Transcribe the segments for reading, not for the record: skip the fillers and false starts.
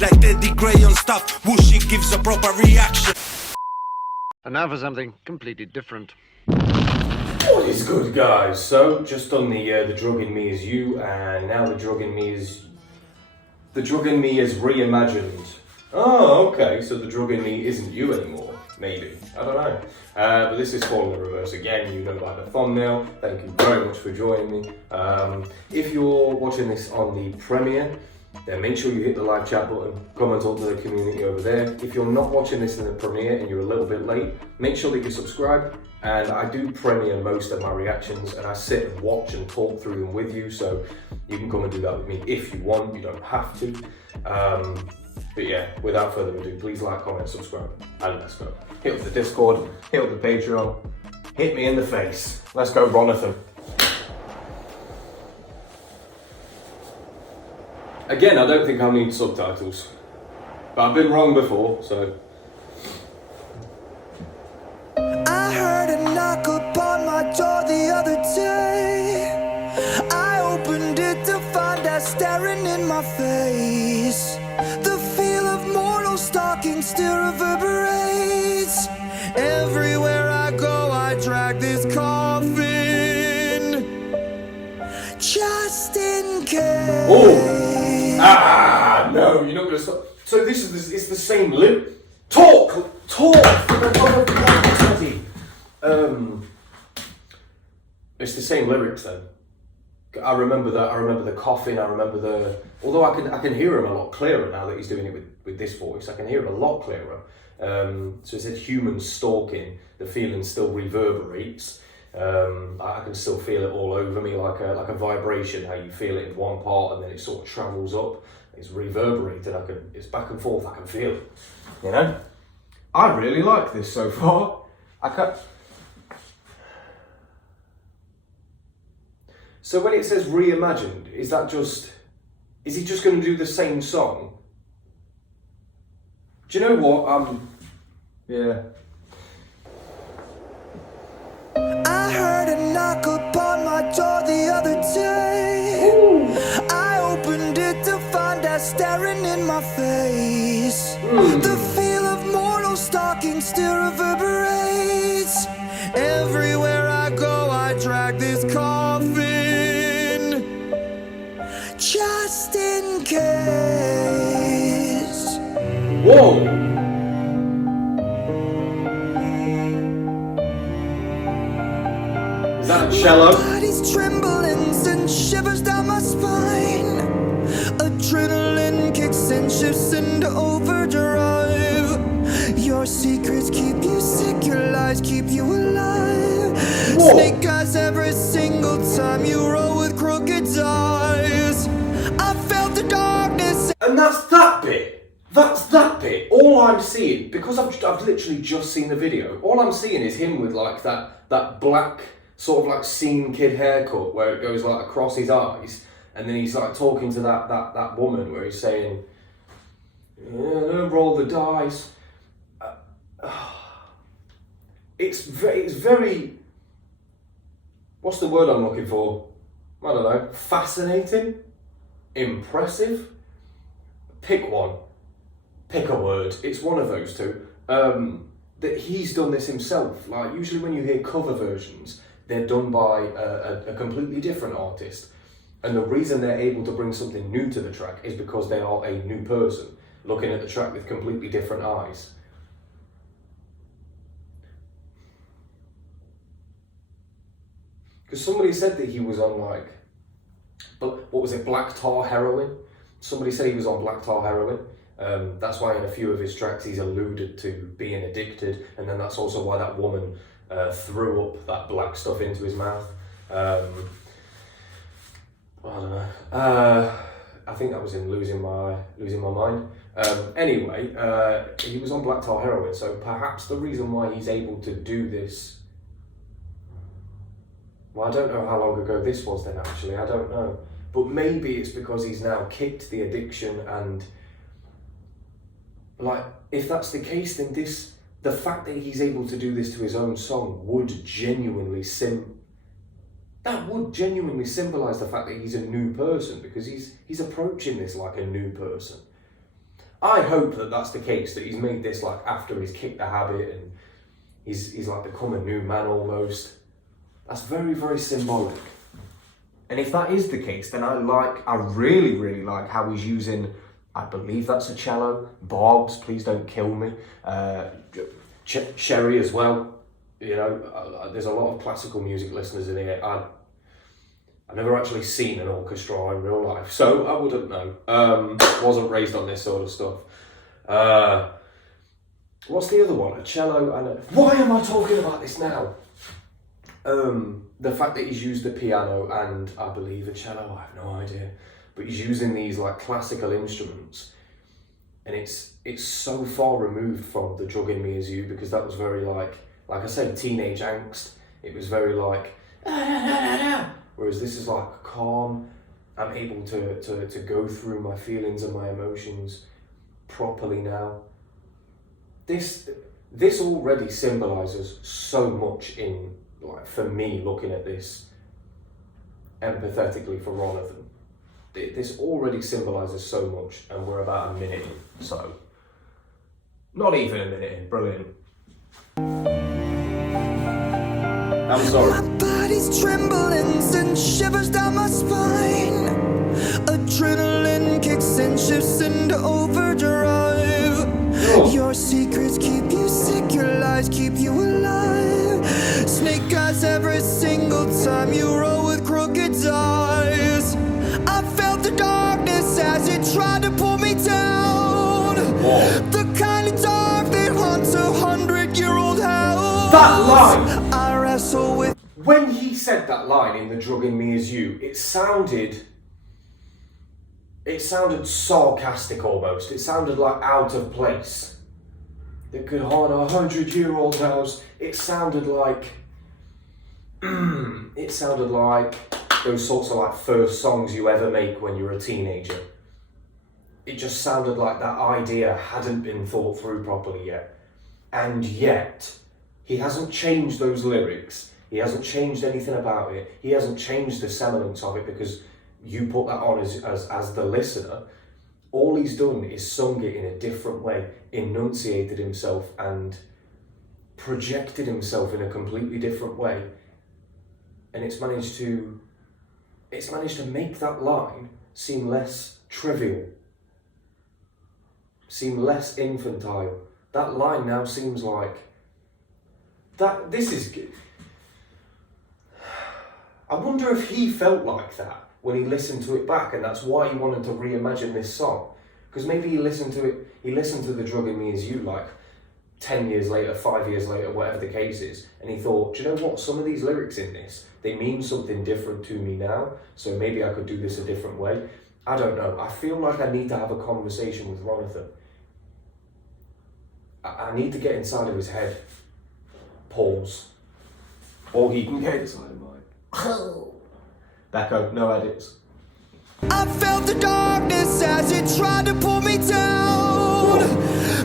Like TeddyGrey on stuff, Whooshy gives a proper reaction. And now for something completely different. What is good, guys? So, just done the drug in me is you, and now the drug in me is reimagined. Oh, okay. So the drug in me isn't you anymore. Maybe, I don't know. But this is Falling in Reverse again. You know by the thumbnail. Thank you very much for joining me. If you're watching this on the premiere, then make sure you hit the live chat button, comment up to the community over there. If you're not watching this in the premiere and you're a little bit late, make sure that you subscribe. And I do premiere most of my reactions, and I sit and watch and talk through them with you, so you can come and do that with me if you want. You don't have to. But yeah, without further ado, please like, comment, subscribe, and let's go. Hit up the Discord, hit up the Patreon, hit me in the face. Let's go, Ronathan. Again, I don't think I'll need subtitles, but I've been wrong before, so. I heard a knock upon my door the other day. I opened it to find her staring in my face. The feel of mortal stalking still reverberates. Everywhere I go, I drag this coffin, just in case. Oh! Ah, no, you're not gonna stop. So it's the same lip. Talk for the love of God, Teddy. It's the same lyrics then. I remember that. I remember the coughing. I remember the. Although I can hear him a lot clearer now that he's doing it with this voice. I can hear him a lot clearer. So it said humans stalking. The feeling still reverberates. I can still feel it all over me like a vibration. How you feel it in one part and then it sort of travels up. It's reverberated. It's back and forth. I can feel it. You know. I really like this so far. So when it says reimagined, is he just going to do the same song? Do you know what? Yeah. I heard a knock upon my door the other day. Ooh. I opened it to find her staring in my face. The feel of mortal stalking still reverberates. Everywhere I go, I drag this coffin, just in case. Whoa! Is that a cello? My body's trembling, sends shivers down my spine. Adrenaline kicks and shifts into overdrive. Your secrets keep you sick, your lies keep you alive. Whoa. Snake eyes every single time you roll with crooked eyes. I felt the darkness. And that's that bit. That's that bit. All I'm seeing, because I've literally just seen the video, all I'm seeing is him with like that black sort of like scene kid haircut where it goes like across his eyes, and then he's like talking to that woman where he's saying, don't roll the dice. It's very, what's the word I'm looking for? I don't know. Fascinating? Impressive? Pick one. Pick a word. It's one of those two. That he's done this himself. Like usually when you hear cover versions, they're done by a completely different artist. And the reason they're able to bring something new to the track is because they are a new person looking at the track with completely different eyes. Because somebody said that he was on like, what was it, black tar heroin? Somebody said he was on black tar heroin. That's why in a few of his tracks he's alluded to being addicted, and then that's also why that woman threw up that black stuff into his mouth. I don't know. I think that was in losing my mind. Anyway, he was on black tar heroin, so perhaps the reason why he's able to do this. Well, I don't know how long ago this was then, actually, I don't know. But maybe it's because he's now kicked the addiction, and like, if that's the case, then the fact that he's able to do this to his own song would genuinely symbolise the fact that he's a new person, because he's approaching this like a new person. I hope that that's the case, that he's made this like after he's kicked the habit and he's like become a new man almost. That's very, very symbolic. And if that is the case, then I really, really like how he's using, I believe that's a cello, Bobs, please don't kill me, Sherry as well. You know, there's a lot of classical music listeners in here. I've never actually seen an orchestra in real life, so I wouldn't know. Wasn't raised on this sort of stuff. What's the other one? A cello and a... Why am I talking about this now? The fact that he's used the piano and, I believe, a cello, I have no idea. But he's using these like classical instruments. And it's so far removed from the Drug in Me Is You, because that was very like I say, teenage angst. It was very like... Whereas this is like calm. I'm able to go through my feelings and my emotions properly now. This already symbolises so much in, like, for me, looking at this empathetically for Ronathan. This already symbolises so much, and we're about a minute in, so not even a minute in. Brilliant. I'm sorry. My body's trembling and shivers down my spine. Adrenaline kicks and shifts into overdrive. Oh. Your secrets keep you sick, your lies keep you alive. Snake eyes every single time you roll with crooked eyes. I felt the darkness as it tried to pull me down. Whoa. The kind of dark that haunts 100-year-old house. That line! I wrestle with. When he said that line in The Drug in Me Is You, it sounded sarcastic almost. It sounded like out of place. That could haunt 100-year-old house. It sounded like those sorts of like first songs you ever make when you're a teenager. It just sounded like that idea hadn't been thought through properly yet. And yet, he hasn't changed those lyrics. He hasn't changed anything about it. He hasn't changed the semblance of it because you put that on as the listener. All he's done is sung it in a different way, enunciated himself and projected himself in a completely different way. And it's managed to make that line seem less trivial, seem less infantile. That line now seems like that. This is good. I wonder if he felt like that when he listened to it back, and that's why he wanted to reimagine this song. Because maybe he listened to The Drug in Me Is You like 10 years later, 5 years later, whatever the case is, and he thought, do you know what, some of these lyrics in this, they mean something different to me now, so maybe I could do this a different way. I don't know. I feel like I need to have a conversation with Ronathan. I need to get inside of his head. Pause. Or he can get inside of mine. Becco, no edits. I felt the darkness as it tried to pull me down.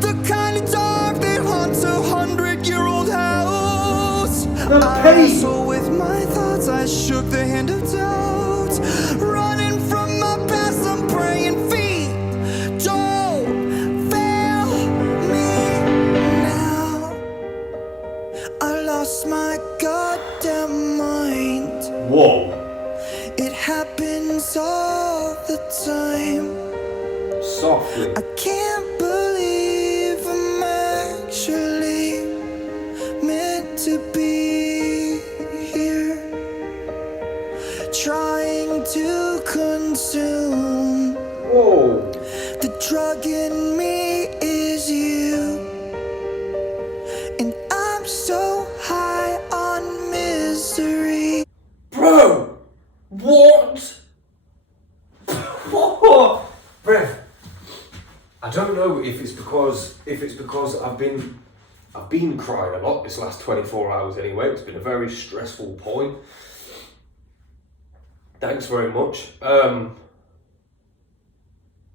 The kind of dark that haunts 100-year-old house. I wrestle with my thoughts, I shook the hand of doubt. Running from my past, I'm praying feet don't fail me now. I lost my goddamn mind. Whoa. It happens all the time. Softly. I can't believe I'm actually meant to be here, trying to consume. Whoa. The drug in me is you, and I'm so high on misery. Bro! What? Bro, I don't know if it's because I've been crying a lot this last 24 hours anyway. It's been a very stressful point. Thanks very much.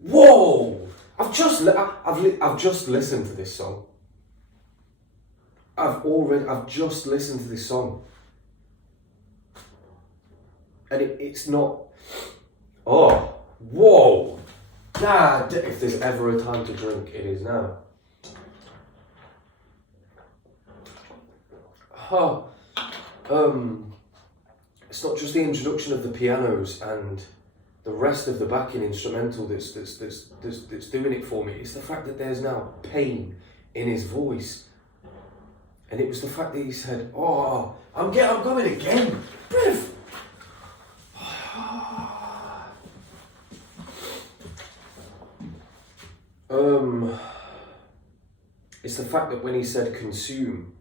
Whoa! I've just listened to this song. I've just listened to this song. And it's not... Oh, whoa! Nah, if there's ever a time to drink, it is now. It's not just the introduction of the pianos and the rest of the backing instrumental that's doing it for me. It's the fact that there's now pain in his voice. And it was the fact that he said, "Oh, I'm going again, Brev." It's the fact that when he said consume,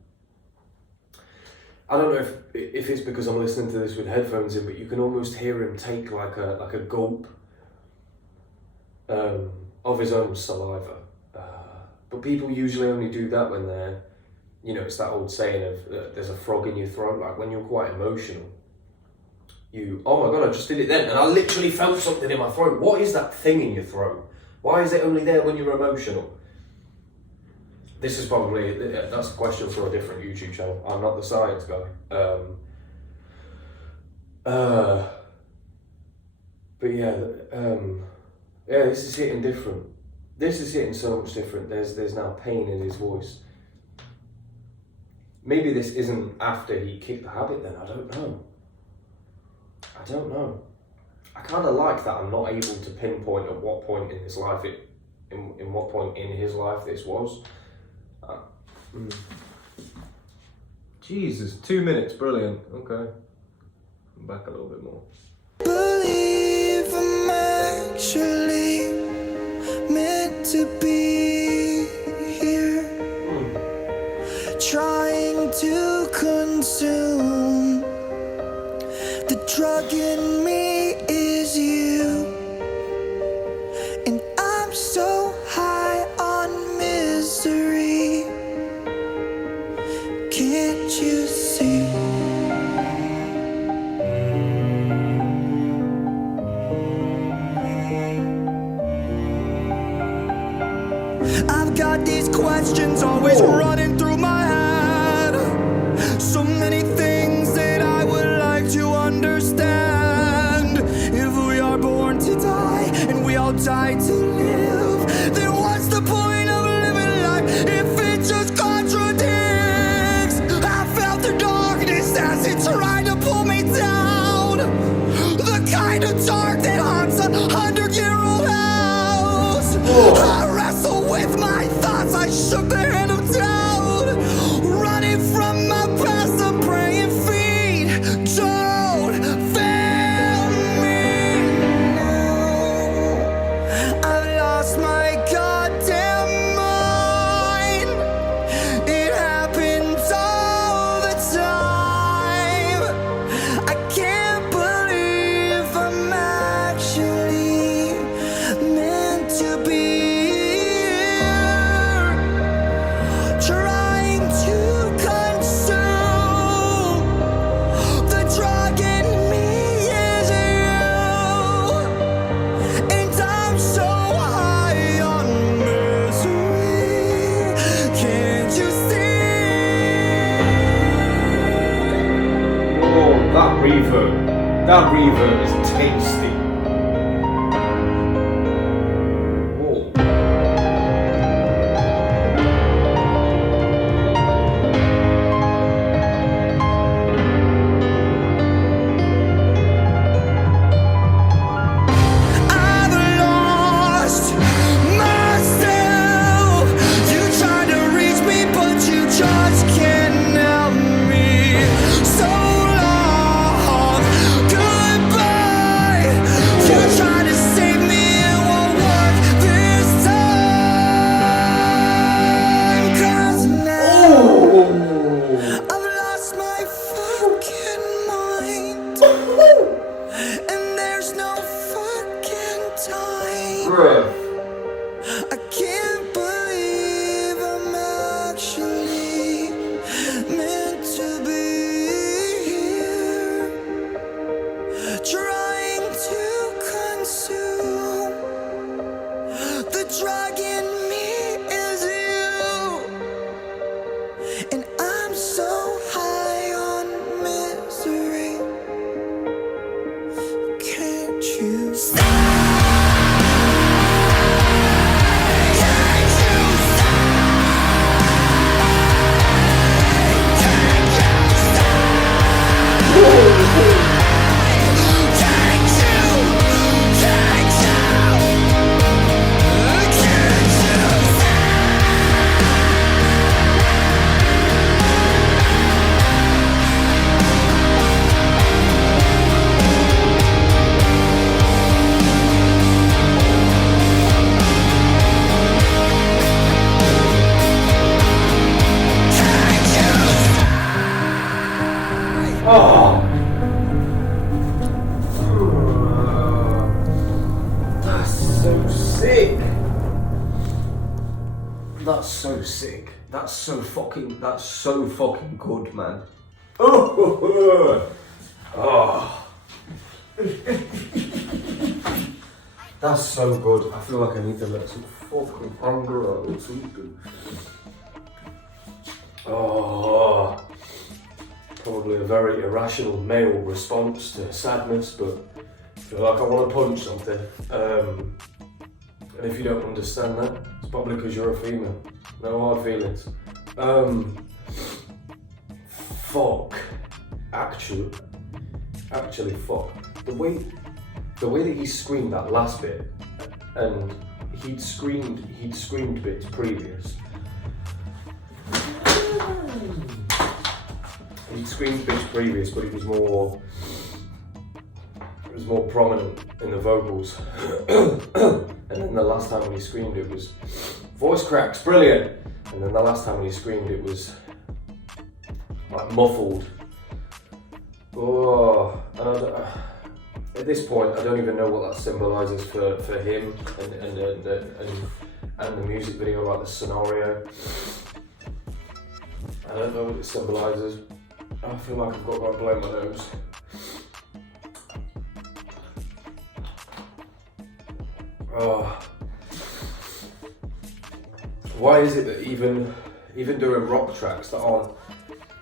I don't know if it's because I'm listening to this with headphones in, but you can almost hear him take like a gulp of his own saliva. But people usually only do that when they're, you know, it's that old saying of there's a frog in your throat. Like when you're quite emotional, oh my God, I just did it then, and I literally felt something in my throat. What is that thing in your throat? Why is it only there when you're emotional? This is probably, that's a question for a different YouTube channel. I'm not the science guy. But yeah, this is hitting different. This is hitting so much different. There's now pain in his voice. Maybe this isn't after he kicked the habit then, I don't know. I kind of like that I'm not able to pinpoint at what point in his life in what point in his life this was. Jesus, 2 minutes, brilliant. Okay, I'm back a little bit more. Believe I'm actually meant to be here, trying to consume. The drug in me is you, and I'm so high on misery. Can't you see? I've got these questions always running through my head. So many things that I would like to understand. If we are born to die and we all die to live, then what's the point of living life if it just contradicts? I felt the darkness as it tried to pull me down. The kind of dark that haunts 100-year-old house. I wrestle with my thoughts, I shook the hand of doubt. Running from my past, I'm praying feet don't fail me now. I've lost my goddamn mind. It happens all the time. I can't believe I'm actually meant to be here, trying to consume. The drug in me is you, and I'm so high on misery. Can't you see? Oh, that reverb is tasty. Oh. I've lost myself. You tried to reach me, but you just can't help me. So long, goodbye. You tried to save me, it won't work this time. 'Cause now I've lost my fucking mind, and there's no fucking time. Bruh. I can't believe I'm actually meant to be here, trying to consume. The drug in me is you, and I'm so high on misery. Can't you stop? That's so sick. That's so fucking good, man. Oh, oh. That's so good. I feel like I need to let some fucking hunger out or something. Oh, probably a very irrational male response to sadness, but I feel like I want to punch something. And if you don't understand that, it's probably because you're a female. No hard feelings. Fuck. Actually, fuck. The way that he screamed that last bit, and he'd screamed bits previous. He'd screamed bits previous, but it was more prominent in the vocals. And then the last time when he screamed, it was voice cracks, brilliant. And then the last time when he screamed, it was like muffled. Oh, and at this point, I don't even know what that symbolises for him and the music video, like the scenario. I don't know what it symbolises. I feel like I've got to blow my nose. Oh. Why is it that even doing rock tracks that aren't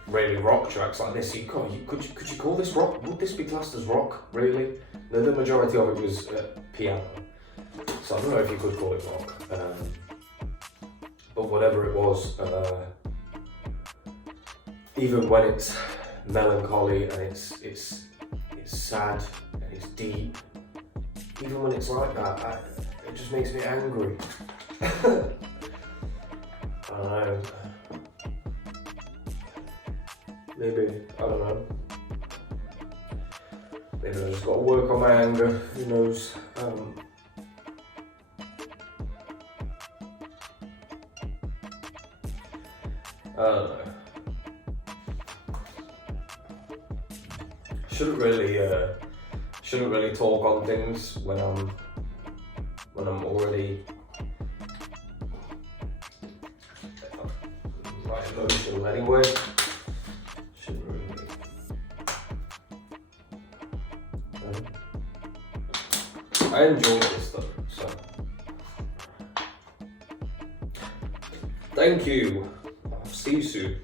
really rock tracks like this, could you call this rock? Would this be classed as rock, really? No, the majority of it was piano. So I don't know if you could call it rock. But whatever it was, even when it's melancholy and it's sad and it's deep, even when it's like that, it just makes me angry. I don't know. Maybe, I don't know. Maybe I just got to work on my anger, who knows. I don't know. Shouldn't really talk on things when I'm already like emotional anyway. Shouldn't really. I enjoy this stuff, so thank you. See you soon.